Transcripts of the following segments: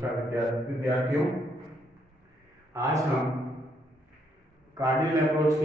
नमस्कार विद्यार्थियों। आज हम कार्डिनल अप्रोच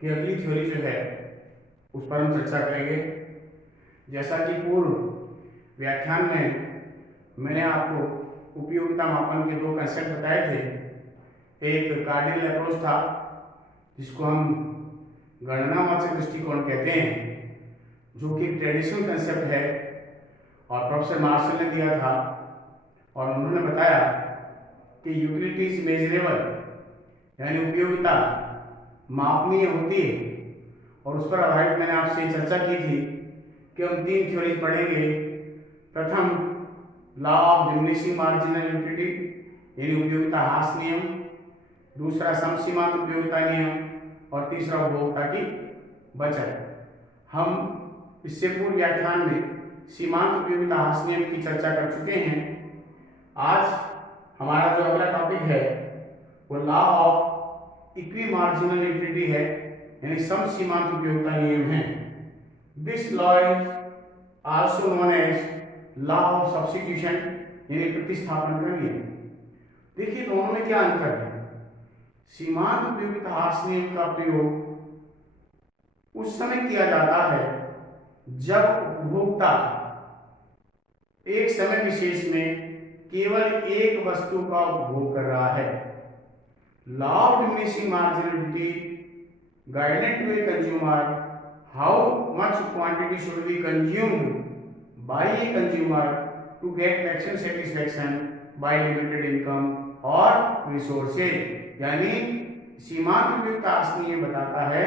की अगली थ्योरी जो है उस पर हम चर्चा करेंगे। जैसा कि पूर्व व्याख्यान में मैंने आपको उपयोगिता मापन के दो कंसेप्ट बताए थे। एक कार्डिनल अप्रोच था जिसको हम गणनावाचक दृष्टिकोण कहते हैं, जो कि ट्रेडिशनल कंसेप्ट है और प्रोफेसर मार्शल ने दिया था। और उन्होंने बताया कि यूटिलिटी इज मेजरेबल, यानी उपयोगिता मापनीय होती है। और उस पर आधारित मैंने आपसे चर्चा की थी कि हम तीन थ्योरीज पढ़ेंगे। प्रथम law of diminishing marginal utility यानी उपयोगिता ह्रास नियम, दूसरा समसीमांत उपयोगिता नियम और तीसरा उपभोक्ता की बचत। हम इससे पूर्व व्याख्यान में सीमांत उपयोगिता ह्रास नियम की चर्चा कर चुके हैं। आज हमारा जो अगला टॉपिक है वो law of equi marginal utility है, यानी समसीमांत उपयोगिता नियम है। This law is also known as law of substitution, यानी प्रतिस्थापन का नियम। देखिए दोनों में क्या अंतर है। सीमांत उपयोगिता ह्रास नियम का प्रयोग उस समय किया जाता है जब उपभोक्ता एक समय विशेष में केवल एक वस्तु का उपभोग कर रहा है। Law of diminishing marginality guided to a consumer how much quantity should be consumed by a consumer to get maximum satisfaction by limited income और रिसोर्सेज। यानी सीमांत उपयोगिता ह्रास नियम बताता है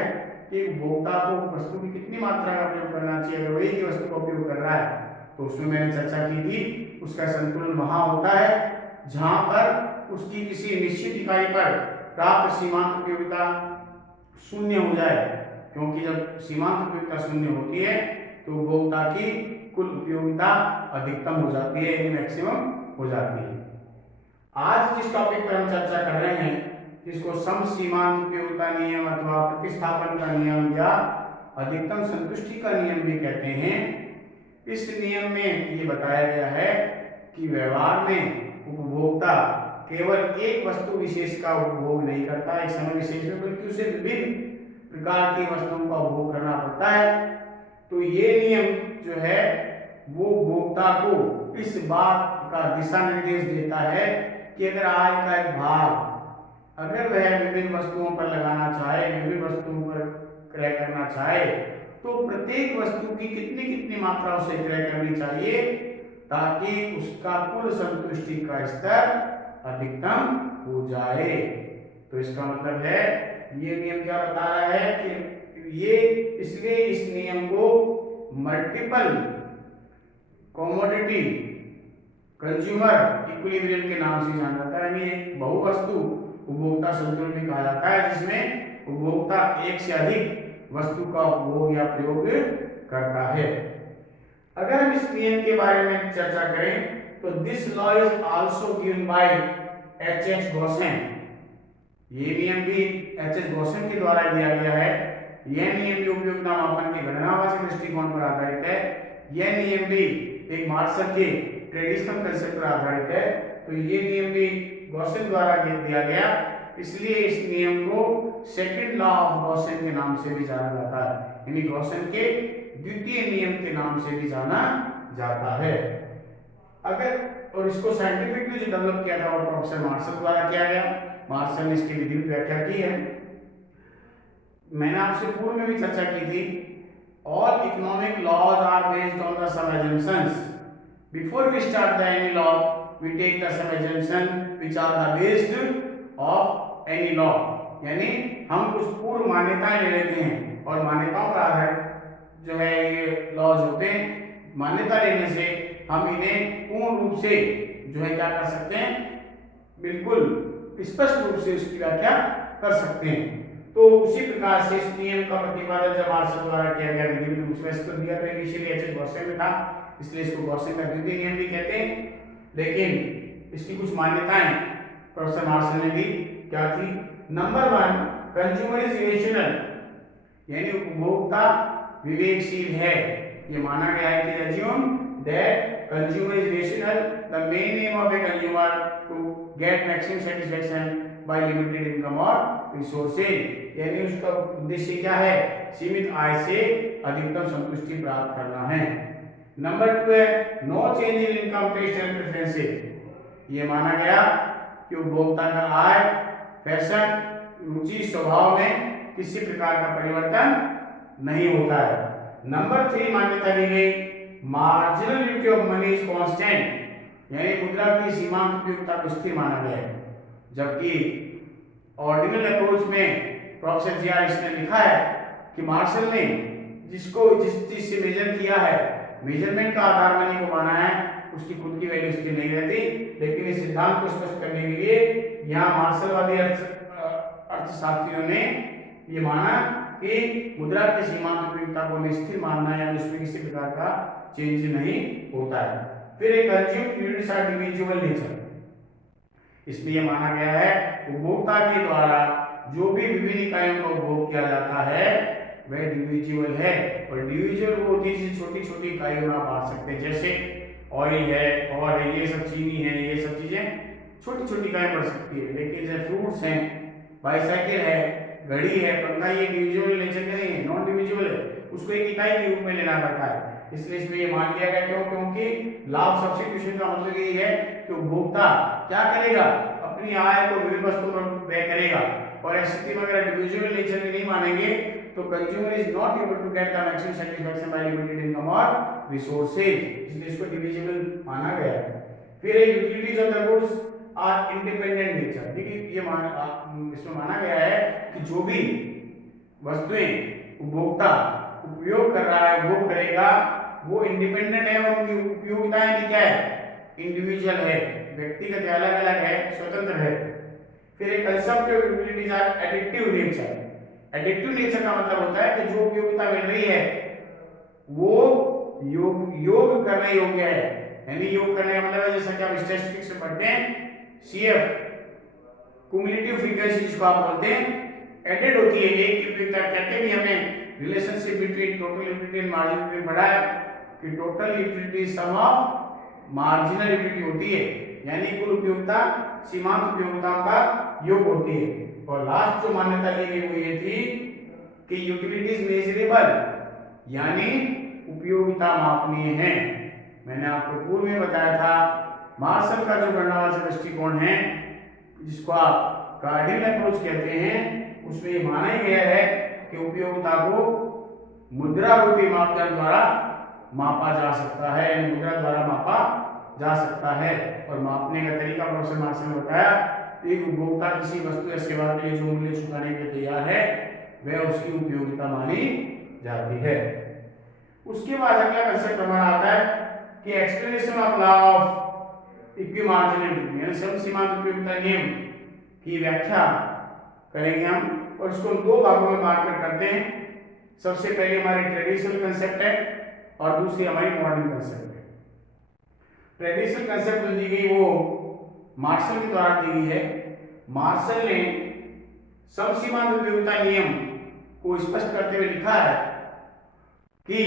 कि उपभोक्ता को वस्तु की कितनी मात्रा का प्रयोग करना चाहिए। अगर वही की वस्तु का उपयोग कर रहा है तो उसमें मैंने चर्चा की थी, उसका संतुलन वहां होता है जहां पर उसकी किसी निश्चित इकाई पर प्राप्त सीमांत उपयोगिता शून्य हो जाए, क्योंकि जब सीमांत उपयोगिता शून्य होती है तो उपभोक्ता की कुल उपयोगिता अधिकतम हो जाती है, यानी मैक्सिमम हो जाती है। आज जिस टॉपिक पर हम चर्चा कर रहे हैं, जिसको समसीमांत उपयोगिता नियम अथवा प्रतिस्थापन का नियम या अधिकतम संतुष्टि का नियम भी कहते हैं, इस नियम में ये बताया गया है कि व्यवहार में उपभोक्ता केवल एक वस्तु विशेष का उपभोग नहीं करता एक समय विशेष में, बल्कि उसे विभिन्न प्रकार की वस्तुओं का उपभोग करना पड़ता है। तो ये नियम जो है वो उपभोक्ता को इस बात का दिशा निर्देश देता है कि अगर आय का एक भाग अगर वह विभिन्न वस्तुओं पर लगाना चाहे, विभिन्न वस्तुओं पर क्रय करना चाहे, तो प्रत्येक वस्तु की कितनी कितनी मात्रा उसे क्रय करनी चाहिए ताकि उसका कुल संतुष्टि का स्तर अधिकतम हो जाए। तो इसका मतलब है ये नियम क्या बता रहा है कि ये इसलिए इस नियम को मल्टीपल कमोडिटी कंज्यूमर इक्विलिब्रियम के नाम से जाना जाता है। यानी एक बहुवस्तु उपभोक्ता संतुलन भी कहा जाता है, जिसमें उपभोक्ता एक से अधिक वस्तु का उपभोग या प्रयोग करता है। अगर हम इस नियम के बारे में चर्चा करें तो this law is also given by H H. Gossen. ये नियम भी एच.एच. गॉसेन के द्वारा दिया गया है। यह नियम भी उपयोगिता मापन के गणनावाचक दृष्टिकोण पर आधारित है। यह नियम भी एक मार्शल के ट्रेडिशनल कंसेप्ट पर आधारित है। तो ये नियम भी गॉसेन द्वारा दिया गया, इसलिए इस नियम को सेकंड लॉ ऑफ गॉसेन के नाम से भी जाना जाता है, यानी गॉसेन के द्वितीय नियम के नाम से भी जाना जाता है। अगर और इसको साइंटिफिकली जो डेवलप किया था वो प्रोफेसर मार्शल द्वारा किया गया। मार्शल ने इसकी विधिवत व्याख्या की है। मैंने आपसे पूर्व में भी चर्चा की थी, all economic laws are based on the some assumptions. Before we start the any law, we take the some assumption which are the based of any law. यानी हम कुछ पूर्व मान्यताएं ले लेते हैं और मान्यताओं पर आधारित जो है ये लॉज होते हैं। मान्यता लेने से हम इन्हें पूर्ण रूप से जो है क्या कर सकते हैं, बिल्कुल स्पष्ट रूप से उसकी व्याख्या कर सकते हैं। तो उसी प्रकार से इस नियम का प्रतिपादन जब मार्शल द्वारा किया गया, विधिवत रूप से इसको दिया गया, इसीलिए एच.एच. गॉसेन में था, इसलिए इसको गॉसेन का द्वितीय नियम भी कहते हैं। लेकिन इसकी कुछ मान्यताएं प्रोफेसर मार्शल ने दी। क्या थी? नंबर 1, कंज्यूमर इज रेशनल, यानी उपभोक्ता विवेकशील है। ये माना गया है कि assume that consumer is rational the main aim of a consumer to get maximum satisfaction by limited income or resources, यानी उसका उद्देश्य क्या है, सीमित आय से अधिकतम संतुष्टि प्राप्त करना है। नंबर 2 है no change in income taste and preferences. ये माना गया कि उपभोक्ता का आय, फैशन, रुचि, स्वभाव में किसी प्रकार का परिवर्तन नहीं होता है। नंबर 3 मान्यता दी गई marginal utility of money is constant, यानी मुद्रा की सीमांत उपयोगिता को स्थिर माना गया है। जबकि ऑर्डिनल अप्रोच में प्रोफेसर जी.आर. इसने लिखा है कि मार्शल ने जिस चीज से मेजर किया है, मेजरमेंट का आधार मनी को माना है, उसकी खुद की वैल्यू स्थिर नहीं रहती। लेकिन इस सिद्धांत को स्पष्ट करने के लिए यहाँ मार्शलवादी अर्थशास्त्रियों ने ये माना कि मुद्रा की सीमांत उपयोगिता को स्थिर मानना है, उसमें किसी प्रकार का चेंज नहीं होता है। फिर एक consume units are divisible nature, इसमें यह माना गया है उपभोक्ता के द्वारा जो भी विभिन्न इकाइयों का उपभोग किया जाता है वह डिविजिबल है। और डिविजिबल वो होती है छोटी छोटी इकाइयों में आप बांट सकते हैं, जैसे ऑयल है और ये सब चीनी है, ये सब चीजें छोटी छोटी इकाइयां बढ़ सकती है। लेकिन जैसे फ्रूट्स हैं, बाईसाइकिल है, घड़ी है, पंखा, ये डिविजिबल नेचर के नहीं है, नॉन डिविजिबल है, उसको एक इकाई के रूप में लेना पड़ता है। इसलिए इसमें ये मान लिया गया क्यों, क्योंकि लाभ सब्स्टिट्यूशन का मतलब यही है कि उपभोक्ता क्या करेगा, अपनी आय को विभिन्न वस्तुओं पर व्यय करेगा। और ऐसी स्थिति में अगर डिविजिबल नेचर में नहीं मानेंगे तो consumer is not able to get the maximum satisfaction by limited income और रिसोर्सेज, इसलिए इसको डिविजिबल माना गया है। फिर utilities of the goods are independent nature, देखिए ये इसमें माना गया है कि जो भी वस्तुएं उपभोक्ता उपयोग कर रहा है, उपभोग करेगा, वो इंडिपेंडेंट है और उनकी उपयोगिताएं भी क्या है, इंडिविजुअल है, व्यक्तिगत अलग अलग है, स्वतंत्र है। फिर एक concept of utilities are addictive nature. Addictive nature का मतलब होता है कि जो उपयोगिता मिल रही है वो योग करने योग्य है, यानी योग करने का मतलब है जैसा कि आप स्टैटिस्टिक्स में पढ़ते हैं CF क्युमुलेटिव फ्रीक्वेंसी जिसको आप बोलते हैं, एडेड होती है एक की उपयोगिता। कहते भी हमें relationship between total utility and marginal utility पढ़ा है कि total utility sum of marginal utility होती है, यानी कुल उपयोगिता सीमांत उपयोगिताओं का योग होती है। और लास्ट जो मान्यता ली गई वो ये थी कि यूटिलिटीज मेजरेबल, यानी उपयोगिता मापनीय है। मैंने आपको पूर्व में बताया था मार्शल का जो गणनावाचक दृष्टिकोण है जिसको आप कार्डिनल अप्रोच कहते हैं, उसमें ये माना ही गया है कि उपयोगिता को मुद्रा रूपी मापदंड द्वारा मापा जा सकता है, यानी मुद्रा द्वारा मापा जा सकता है। और मापने का तरीका प्रोफेसर मार्शल ने बताया, एक उपभोक्ता किसी वस्तु या सेवा के लिए जो मूल्य चुकाने के लिए तैयार है वह उसकी उपयोगिता मानी जाती है। उसके बाद अगला कंसेप्ट हमारा आता है कि एक्सप्लेनेशन ऑफ लॉ ऑफ इक्विमार्जिनल, यानी समसीमांत उपयोगिता नियम की व्याख्या करेंगे हम, और इसको दो भागों में बांटकर करते हैं। सबसे पहले हमारी ट्रेडिशनल कंसेप्ट है और दूसरी हमारी मॉडर्न कंसेप्ट है। ट्रेडिशनल कंसेप्ट दी गई वो मार्शल के द्वारा दी गई है। मार्शल ने समसीमांत उपयोगिता नियम को स्पष्ट करते हुए लिखा है कि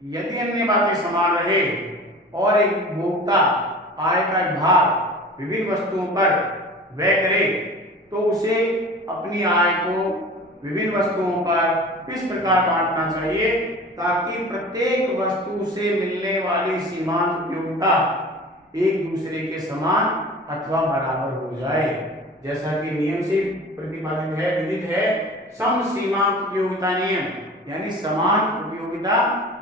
यदि अन्य बातें समान रहे और एक उपभोक्ता आय का भाग विभिन्न वस्तुओं पर व्यय करे तो उसे अपनी आय को विभिन्न वस्तुओं पर किस प्रकार बांटना चाहिए ताकि प्रत्येक वस्तु से मिलने वाली सीमांत उपयोगिता एक दूसरे के समान अथवा बराबर हो जाए। जैसा कि नियम से प्रतिपादित है, विदित है, सम सीमांत उपयोगिता नियम, यानी समान उपयोगिता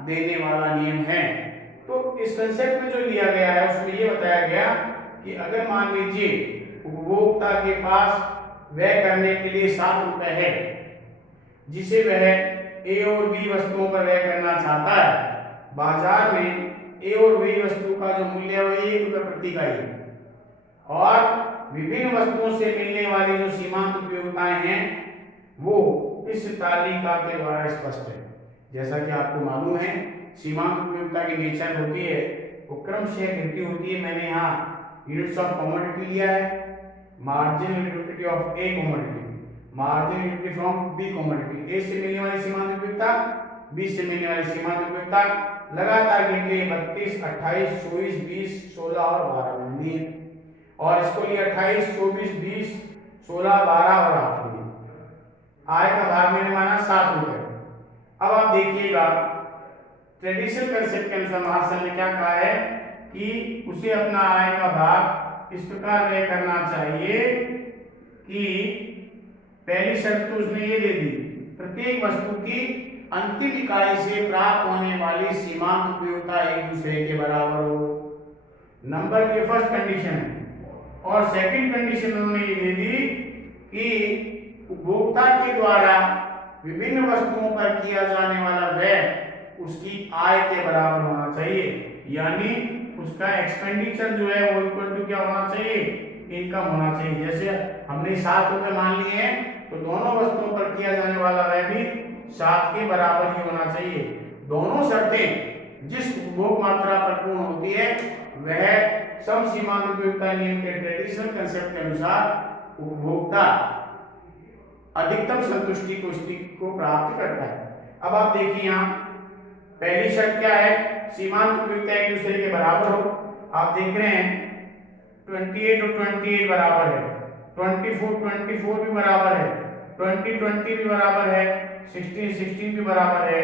देने वाला नियम है। तो इस कंसेप्ट में जो लिया गया है उसमें यह बताया गया कि अगर मान लीजिए उपभोक्ता के पास व्यय करने के लिए 7 रुपए है, जिसे वह ए और बी वस्तुओं पर व्यय करना चाहता है, बाजार में ए और बी वस्तु का जो मूल्य है वो 1 रुपये प्रति इकाई है, और विभिन्न वस्तुओं से मिलने वाली जो सीमांत उपयोगिताएं हैं वो इस तालिका के द्वारा स्पष्ट है। जैसा कि आपको मालूम है सीमांत उपयोगिता की नेचर होती है वो क्रमशः घटती होती है। मैंने यहाँ यूनिट्स ऑफ कमोडिटी लिया है, marginal utility of A commodity, marginal utility from B commodity, A से मिलने वाली सीमांत उपयोगिता, बी से मिलने वाली सीमांत उपयोगिता, लगातार गिनती 32, 28, 24, 20, 16 और 12 में दी है। और इसको लिए 28, 24, 20, 16, 12 और 8 लिए। आय का भाग मैंने माना 7 रुपए। अब आप देखिएगा ट्रेडिशनल कंसेप्ट के अनुसार महाशय ने क्या कहा है कि उसे अपना आय का भाग इस प्रकार व्यय करना चाहिए कि पहली शर्त तो उसने ये दे दी, प्रत्येक वस्तु की अंतिम इकाई से प्राप्त होने वाली सीमांत उपयोगिता एक दूसरे के बराबर हो। नंबर की फर्स्ट कंडीशन है। और सेकंड कंडीशन उन्होंने ये दे दी कि उपभोक्ता के द्वारा विभिन्न वस्तुओं पर किया जाने वाला व्यय उसकी आय के बराबर होना चाहिए, यानी उसका एक्सपेंडिचर जो है वो इक्वल टू क्या होना चाहिए, इनकम होना चाहिए। जैसे हमने 7 रुपए मान लिए हैं तो दोनों वस्तुओं पर किया जाने वाला व्यय भी 7 के बराबर ही होना चाहिए। दोनों शर्तें जिस उपभोग मात्रा पर पूर्ण होती है वह सम सीमांत उपयोगिता नियम के ट्रेडिशनल कंसेप्ट के अनुसार उपभोक्ता अधिकतम संतुष्टि को स्थिति को प्राप्त करता है। अब आप देखिए यहाँ पहली शर्त क्या है, सीमांत उपयोगिता एक दूसरे के बराबर हो। आप देख रहे हैं 28 और 28 बराबर है, 24 भी बराबर है, 20 भी बराबर है, 16 भी बराबर है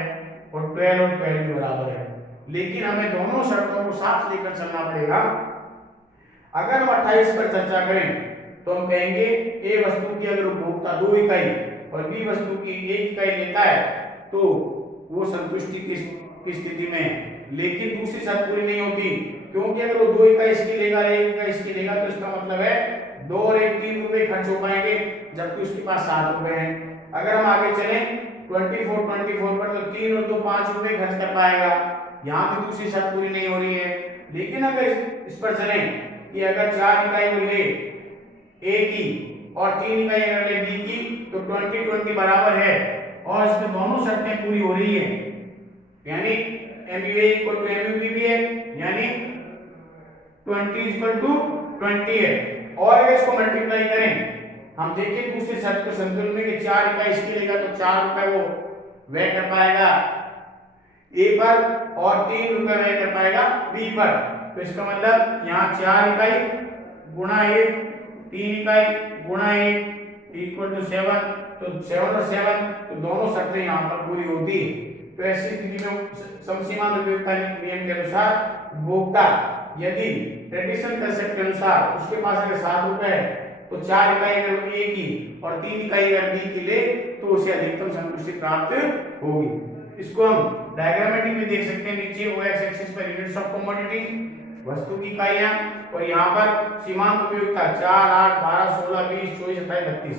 और 12 भी बराबर है। लेकिन हमें दोनों शर्तों को साथ लेकर चलना पड़ेगा। अगर हम 28 पर चर्चा करें तो हम कहेंगे ए वस्तु की अगर उपभोक्ता 2 इकाई और बी वस्तु की 1 इकाई लेता है तो वो संतुष्टि की स्थिति में। लेकिन दूसरी शर्त पूरी नहीं होती, क्योंकि अगर वो 2 इकाई इसकी लेगा, 1 इकाई इसकी लेगा तो इसका मतलब है 2 और 1 3 रुपए खर्च हो पाएंगे, जबकि उसके पास 7 रुपए हैं। अगर हम आगे चलें 24 पर तो 3 और 2 5 रुपए खर्च कर पाएगा, यहाँ भी दूसरी शर्त पूरी नहीं हो रही है। लेकिन अगर इस पर चलें कि अगर 4 इकाई वो ले ए की और 3 इकाई अगर ले बी की तो 20 बराबर है और इसमें दोनों शर्तें पूरी हो रही है, यानी MUA इक्वल टू MUB भी है, यानी 20 है। और अगर इसको मल्टीप्लाई करें हम देखें दूसरी शर्त को संतुलन में कि 4 इकाई इसकी लेगा तो 4 रुपए वो व्यय कर पाएगा ए पर और 3 रुपए व्यय कर पाएगा बी पर। तो इसका मतलब यहाँ 4 इकाई गुणा 1, 3 इकाई गुणा 1 इक्वल टू 7। तो 7 और 7 तो दोनों शर्तें यहाँ पर पूरी होती है। तो ऐसी स्थिति में समसीमांत उपयोगिता नियम के अनुसार उपभोक्ता यदि ट्रेडिशनल कंसेप्ट के अनुसार उसके पास अगर 7 रुपए है तो 4 इकाई अगर ए की और 3 इकाई अगर बी की ले तो उसे अधिकतम संतुष्टि प्राप्त होगी। इसको हम डायग्रामेटिक में देख सकते हैं। नीचे OX एक्सिस पर यूनिट्स ऑफ कमोडिटी वस्तु की इकाइयां और यहाँ पर सीमांत उपयोगिता 4, 8, 12, 16, 20, 24, 28, 32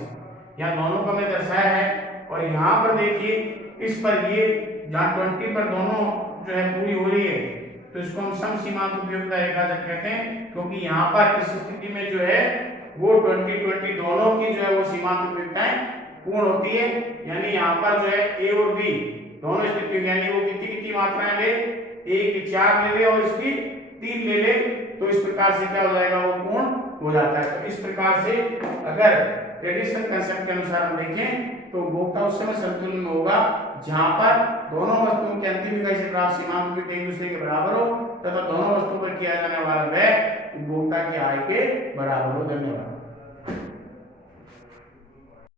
यहाँ दोनों को मैं दर्शाया है। और यहाँ पर देखिए इस पर ये जहाँ 20 पर दोनों जो है पूरी हो रही है तो इसको हम सम सीमांत उपयोगिता रेखा कहते हैं, क्योंकि यहाँ पर इस स्थिति में जो है वो 20 दोनों की जो है वो सीमांत उपयोगिताएं पूर्ण होती है। यानी यहाँ पर जो है ए और बी दोनों स्थिति यानी वो कितनी मात्राएं ले, ए की 4 ले ले और इसकी 3 ले ले तो इस प्रकार से क्या हो जाएगा, वो पूर्ण हो जाता है। तो इस प्रकार से अगर ट्रेडिशनल कंसेप्ट के अनुसार हम देखें तो उपभोक्ता उस समय संतुलन में होगा जहां पर दोनों वस्तुओं के अंतिम इकाई से प्राप्त सीमांत उपयोगिता एक दूसरे के बराबर हो तथा दोनों वस्तुओं पर किया जाने वाला व्यय उपभोक्ता की आय के बराबर हो। धन्यवाद।